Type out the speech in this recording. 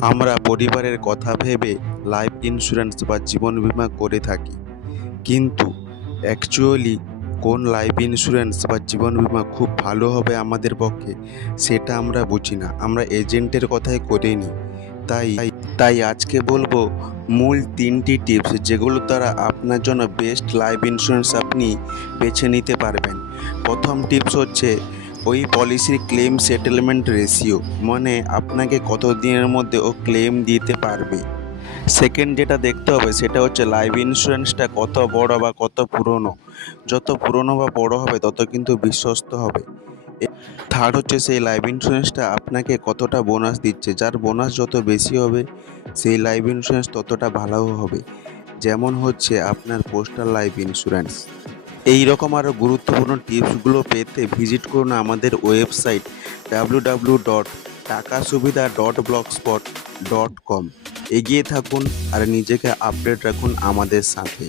আমরা পরিবারের কথা ভেবে লাইফ ইন্স্যুরেন্স বা জীবন বীমা করে থাকি, কিন্তু অ্যাকচুয়ালি কোন লাইফ ইন্স্যুরেন্স বা জীবন বীমা খুব ভালো হবে আমাদের পক্ষে সেটা আমরা বুঝি না। আমরা এজেন্টের কথাই করে নিই। তাই তাই আজকে বলবো মূল 3টি টিপস, যেগুলো দ্বারা আপনার জন্য বেস্ট লাইফ ইন্স্যুরেন্স আপনি বেছে নিতে পারবেন। প্রথম টিপস হচ্ছে ওই পলিসির ক্লেম সেটেলমেন্ট রেশিও, মানে আপনাকে কত দিনের মধ্যে ও ক্লেম দিতে পারবে। সেকেন্ড যেটা দেখতে হবে সেটা হচ্ছে লাইফ ইন্স্যুরেন্সটা কত বড় বা কত পুরনো। যত পুরনো বা বড় হবে তত কিন্তু বিশ্বস্ত হবে। থার্ড হচ্ছে সেই লাইফ ইন্স্যুরেন্সটা আপনাকে কতটা বোনাস দিচ্ছে। যার বোনাস যত বেশি হবে সেই লাইফ ইন্স্যুরেন্স ততটা ভালো হবে। যেমন হচ্ছে আপনার পোস্টাল লাইফ ইন্স্যুরেন্স। এই রকম আরও গুরুত্বপূর্ণ টিপসগুলো পেতে ভিজিট করুন আমাদের ওয়েবসাইট www.takasuvidha.blogspot.com। এগিয়ে থাকুন আর নিজেকে আপডেট রাখুন আমাদের সাথে।